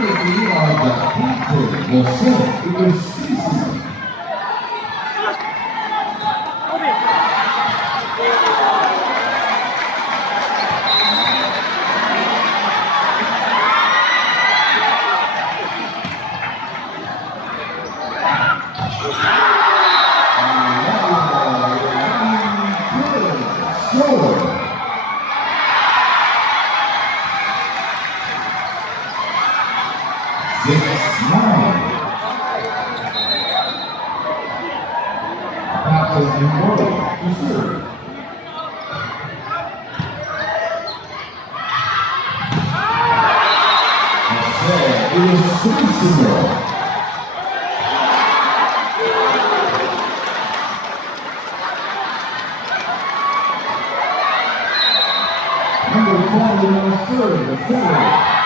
courtesy of the captain, the set, it was Stacy. Number 12, number 3, the forward.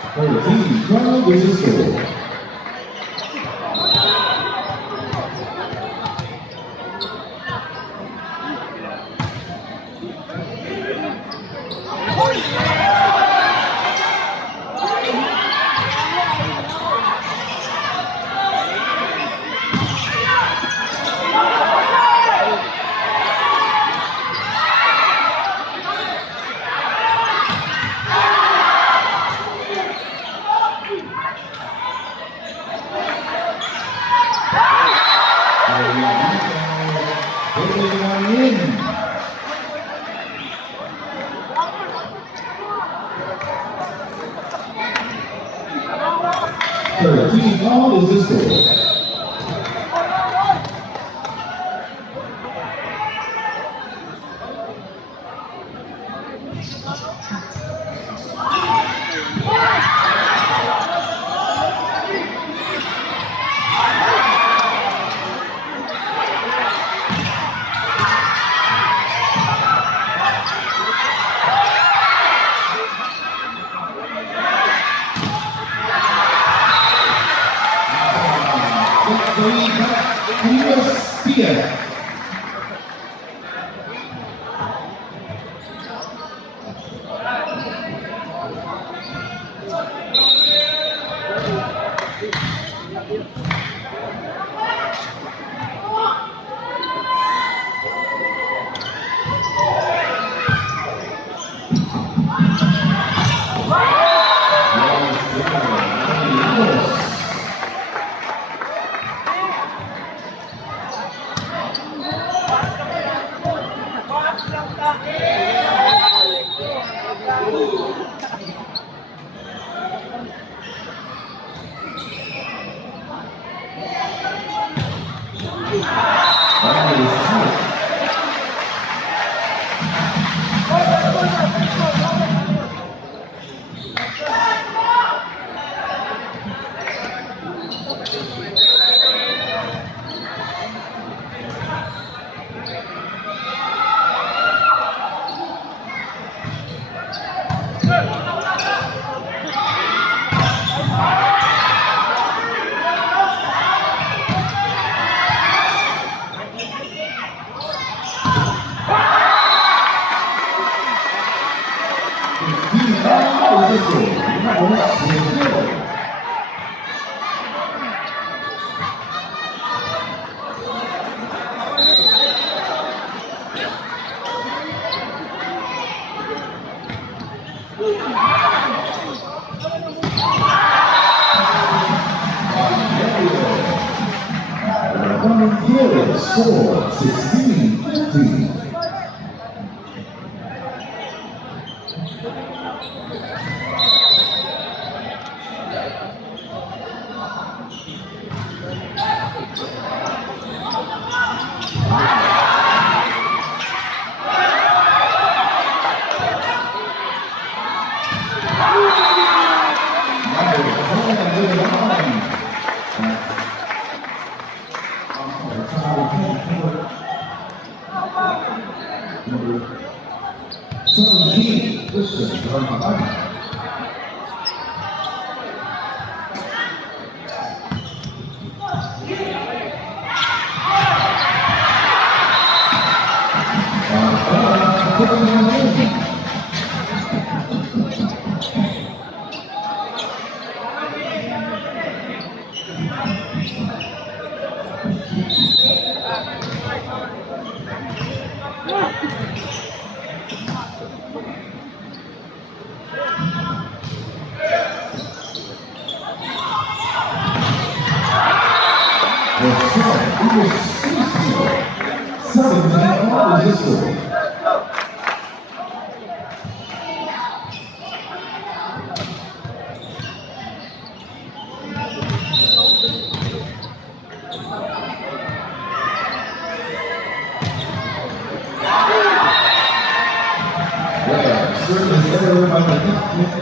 13, 12 is the score. Thirteen all is the score. Score 16-15.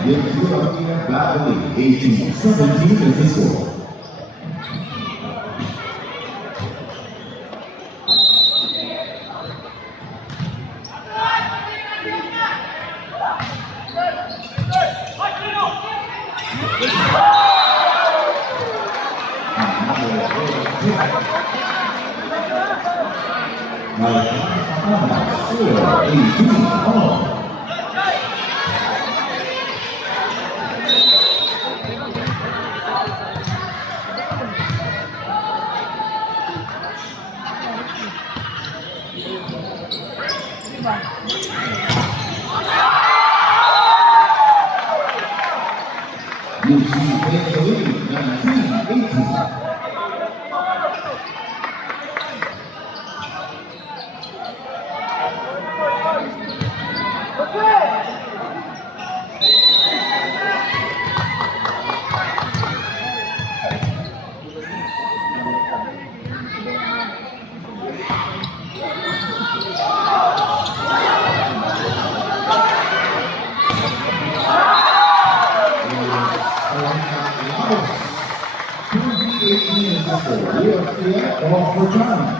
Gives Philadelphia back the lead, 18-17 is the score. Score 18 all. UC takes the lead, 19-18. Off for time.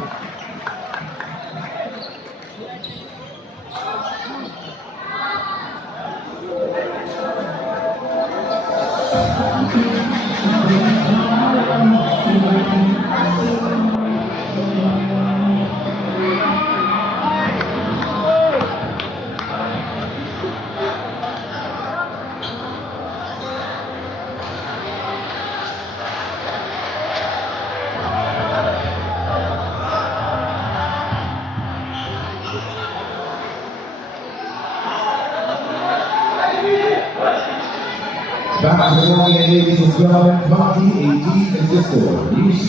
Back to the line, ladies and gentlemen, 2018 is the score. UC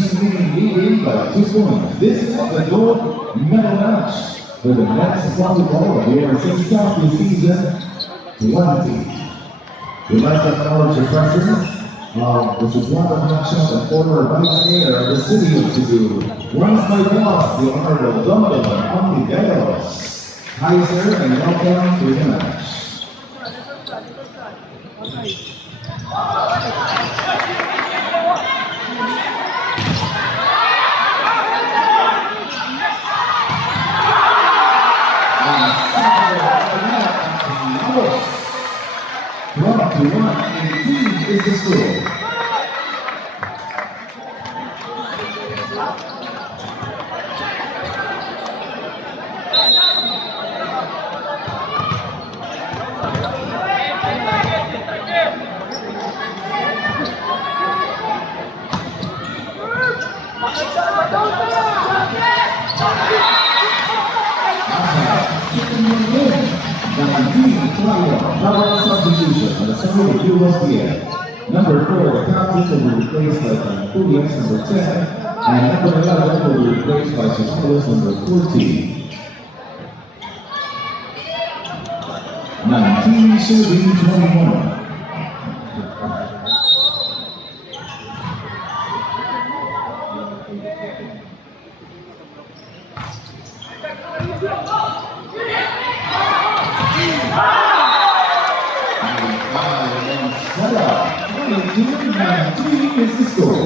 leading by 2 points. This is the gold medal match for the next volleyball of the Arizona South season 20. We'd like to acknowledge the presence of the Suzuana National and former Vice Mayor of the City of Cebu, once my boss, the Honorable Donovan Ontiveros. Hi, sir, and welcome to the match. Is the score. Power substitution, the second of USDA. Number 4, the captain will be replaced by Tantulias, number 10, and number 11 will be replaced by Suzuki, number 14. 19 serving 21. Is the score.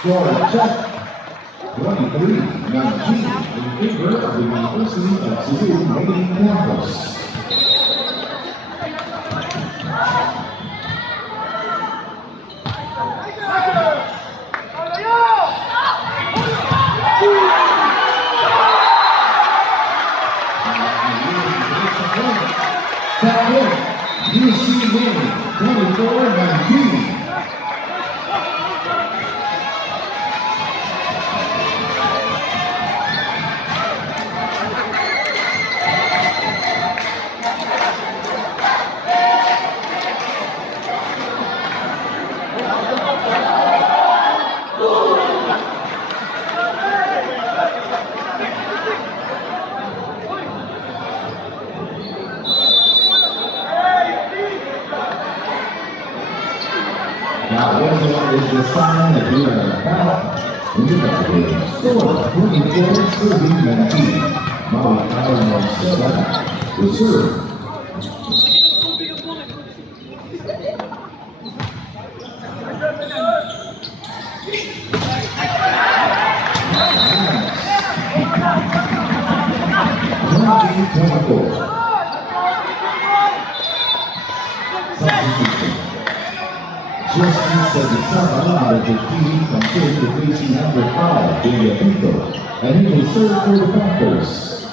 Score check. 23-19 in favor of the University of Cebu main campus. UC winning 24-19. Now, what is the sign that you are about? In the game, score 24-19. Maui Power on 7. Reserve. Just inside the top number 15 from 3 to 300 foul, Junior Pinto, and he will serve for the Panthers.